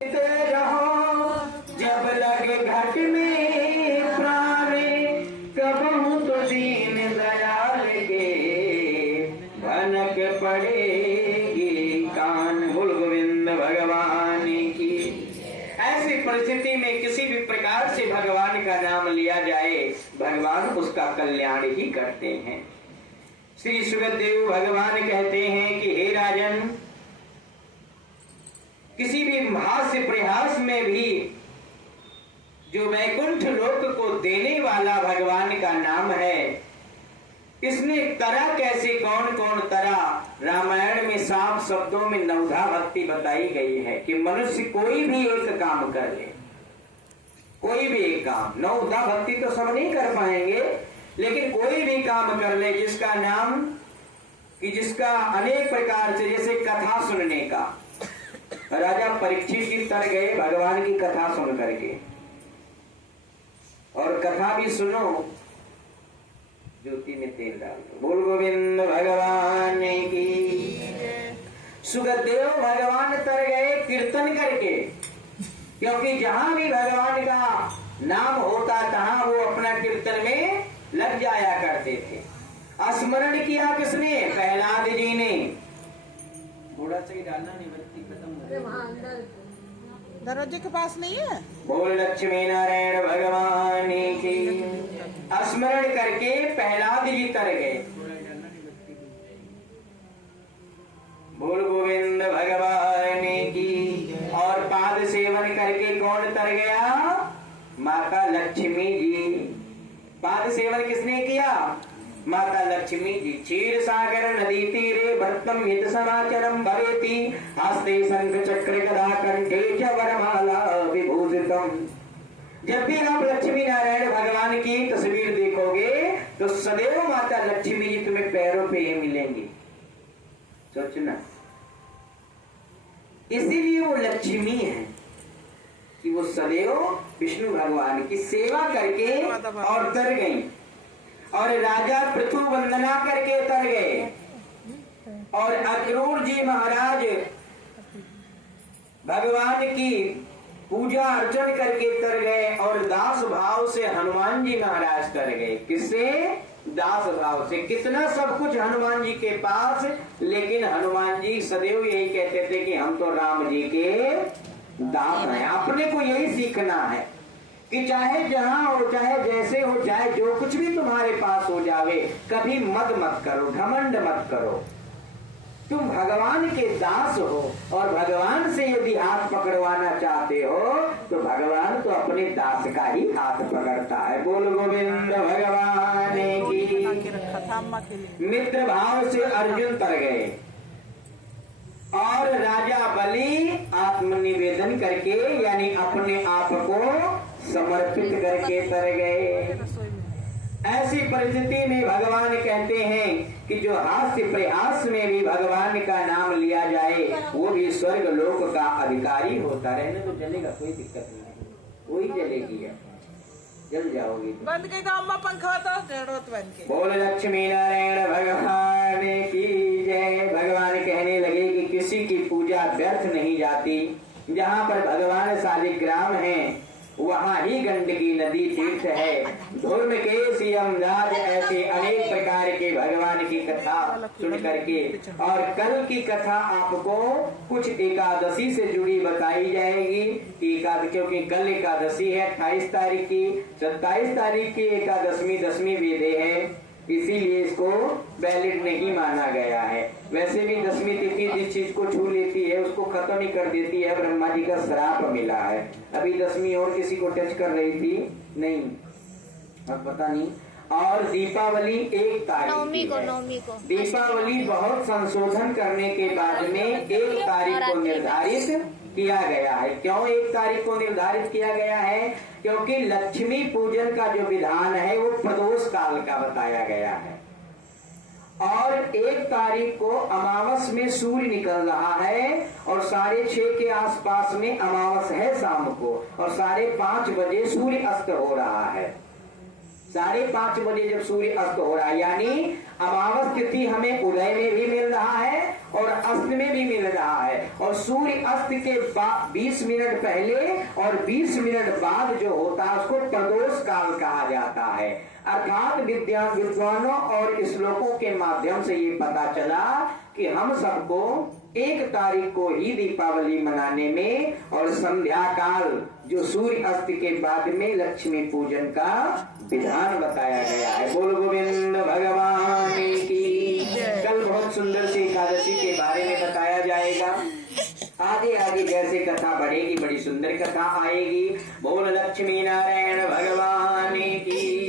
रहो जब लगे घट में प्राण, कबहू तो दीन दयाल के भनक पड़ेगी कान। बोल गोविंद भगवान की। ऐसी परिस्थिति में किसी भी प्रकार से भगवान का नाम लिया जाए, भगवान उसका कल्याण ही करते हैं। श्री सुखदेव भगवान कहते हैं कि हे राजन, किसी भी हास्य प्रयास में भी जो वैकुंठ लोक को देने वाला भगवान का नाम है, इसने तरा कैसे, कौन कौन तरा, रामायण में साफ शब्दों में नवधा भक्ति बताई गई है कि मनुष्य कोई भी एक काम कर ले, कोई भी एक काम। नवधा भक्ति तो सब नहीं कर पाएंगे, लेकिन कोई भी काम कर ले जिसका नाम, कि जिसका अनेक प्रकार से, जैसे कथा सुनने का। राजा परीक्षित जी तर गए भगवान की कथा सुन करके, और कथा भी सुनो, ज्योति में तेल डाल दो। बोल गोविंद भगवान की। सुखदेव भगवान तर गए कीर्तन करके, क्योंकि जहां भी भगवान का नाम होता तहां वो अपना कीर्तन में लग जाया करते थे। स्मरण किया किसने? प्रहलाद जी ने। थोड़ा सा ही डालना, नहीं बत्ती खत्म हो गई। दरवाजे के पास नहीं है। बोल लक्ष्मी नारायण भगवान की। स्मरण करके प्रहलाद जी तर गए। बोल गोविंद भगवान की। और पाद सेवन करके कौन तर गया? माता लक्ष्मी जी। पाद सेवन किसने किया? माता लक्ष्मी जी। क्षीर सागर नदी तीरे भर्तम हित समाचरम भवेति, हस्ते शंख चक्र गदा कंठे च वरमाला विभूषितम। जब भी आप लक्ष्मी नारायण भगवान की तस्वीर देखोगे तो सदैव माता लक्ष्मी जी तुम्हें पैरों पे ही मिलेंगी। सोचना, इसीलिए वो लक्ष्मी है कि वो सदैव विष्णु भगवान की सेवा करके और तर गई। और राजा पृथु वंदना करके तर गए, और अक्रूर जी महाराज भगवान की पूजा अर्चन करके तर गए, और दास भाव से हनुमान जी महाराज तर गए। किससे? दास भाव से। कितना सब कुछ हनुमान जी के पास, लेकिन हनुमान जी सदैव यही कहते थे कि हम तो राम जी के दास हैं। अपने को यही सीखना है कि चाहे जहां हो, चाहे जैसे हो, चाहे जो कुछ भी तुम्हारे पास हो जावे, कभी मत करो, घमंड मत करो। तुम भगवान के दास हो, और भगवान से यदि हाथ पकड़वाना चाहते हो तो भगवान तो अपने दास का ही हाथ पकड़ता है। बोल गोविंद भगवान की। मित्र भाव से अर्जुन तर गए, और राजा बलि आत्मनिवेदन करके, यानी अपने आप को समर्पित करके तर गए। ऐसी परिस्थिति में भगवान कहते हैं कि जो हास्य प्रयास में भी भगवान का नाम लिया जाए, वो भी स्वर्ग लोक का अधिकारी होता। रहने तो जलेगा, कोई दिक्कत नहीं है, कोई जलेगी, जल जाओगी। बंद के तो अम्मा पंखा तो बंद के। बोल लक्ष्मी नारायण भगवान की जय। भगवान कहने लगे कि किसी की पूजा व्यर्थ नहीं जाती। जहाँ पर भगवान शालिग्राम है, वहाँ ही गंडकी नदी तीर्थ है। धूर्म केश यमराज, ऐसे अनेक प्रकार के भगवान की कथा सुन करके, और कल की कथा आपको कुछ एकादशी से जुड़ी बताई जाएगी। क्योंकि कल एकादशी है 28 तारीख की, 27 तारीख की एकादशमी दसवीं वेदे है, इसीलिए इसको वैलिड नहीं माना गया है। वैसे भी दसवीं तिथि जिस चीज को छू लेती है उसको खत्म ही कर देती है। ब्रह्मा जी का श्राप मिला है। अभी दसवीं और किसी को टच कर रही थी नहीं, अब पता नहीं। और दीपावली 1 तारीख नवमी को दीपावली बहुत संशोधन करने के बाद में 1 तारीख को निर्धारित किया गया है। क्यों 1 तारीख को निर्धारित किया गया है? क्योंकि लक्ष्मी पूजन का जो विधान है वो प्रदोष काल का बताया गया है, और 1 तारीख को अमावस में सूर्य निकल रहा है, और 6:30 के आसपास में अमावस है शाम को, और 5:30 बजे सूर्य अस्त हो रहा है। 5:30 बजे जब सूर्य अस्त हो रहा है, यानी अमावस तिथि हमें उदय में भी मिल रहा है और अस्त में भी मिल रहा है। और सूर्य अस्त के 20 मिनट पहले और 20 मिनट बाद जो होता है उसको प्रदोष काल कहा जाता है। अर्थात विद्वानों और श्लोकों के माध्यम से ये पता चला कि हम सबको 1 तारीख को ही दीपावली मनाने में और संध्या काल जो सूर्य अस्त के बाद में लक्ष्मी पूजन का विधान बताया गया है। बोल गोविंद भगवान की। कल बहुत सुंदर से एकादशी के बारे में बताया जाएगा। आगे आगे जैसे कथा बढ़ेगी बड़ी सुंदर कथा आएगी। बोल लक्ष्मी नारायण भगवान की।